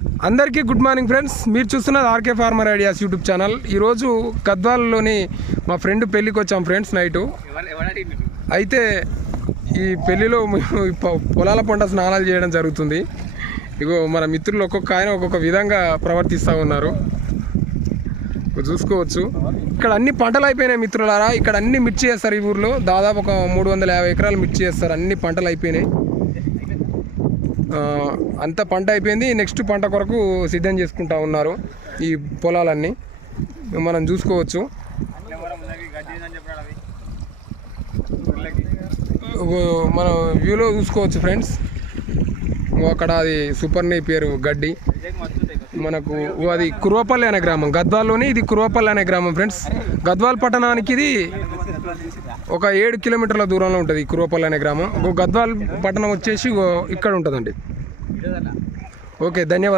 అందరికీ good morning friends. మీరు చూస్తున్నది RK farmer ideas YouTube channel. ఈరోజు గద్వాలలోని మా ఫ్రెండ్ పెళ్ళికి వచ్చాం ఫ్రెండ్స్ నైటు. అయితే ఈ పెళ్ళిలో పొలాల పంట స్నానాలు చేయడం జరుగుతుంది. ఇగో మన మిత్రులు ఒక్కొక్క ఆయన ఒక్కొక్క విధంగా ప్రవర్తిస్తూ ఉన్నారు, చూసుకోవచ్చు. ఇక్కడ అన్ని పంటలు అయిపోయినాయి మిత్రులారా. ఇక్కడ అన్ని మిర్చి చేస్తారు. ఈ ఊర్లో దాదాపు ఒక 350 ఎకరాలు మిర్చి చేస్తారు. అన్ని పంటలు అయిపోయినాయి, అంత పంట అయిపోయింది. నెక్స్ట్ పంట కొరకు సిద్ధం చేసుకుంటా ఉన్నారు. ఈ పొలాలన్నీ మనం చూసుకోవచ్చు. మనం వ్యూలో చూసుకోవచ్చు ఫ్రెండ్స్. అక్కడ అది సూపర్ నేపియర్ గడ్డి. మనకు అది కుర్వపల్లి అనే గ్రామం, గద్వాల్లోని ఇది కుర్వపల్లి అనే గ్రామం ఫ్రెండ్స్. గద్వాల్ పట్టణానికి ఇది ఒక 7 కిలోమీటర్ల దూరంలో ఉంటుంది కుర్వపల్లి అనే గ్రామం. గద్వాల్ పట్టణం వచ్చేసి ఇక్కడ ఉంటుందండి. ఓకే, ధన్యవాదాలు.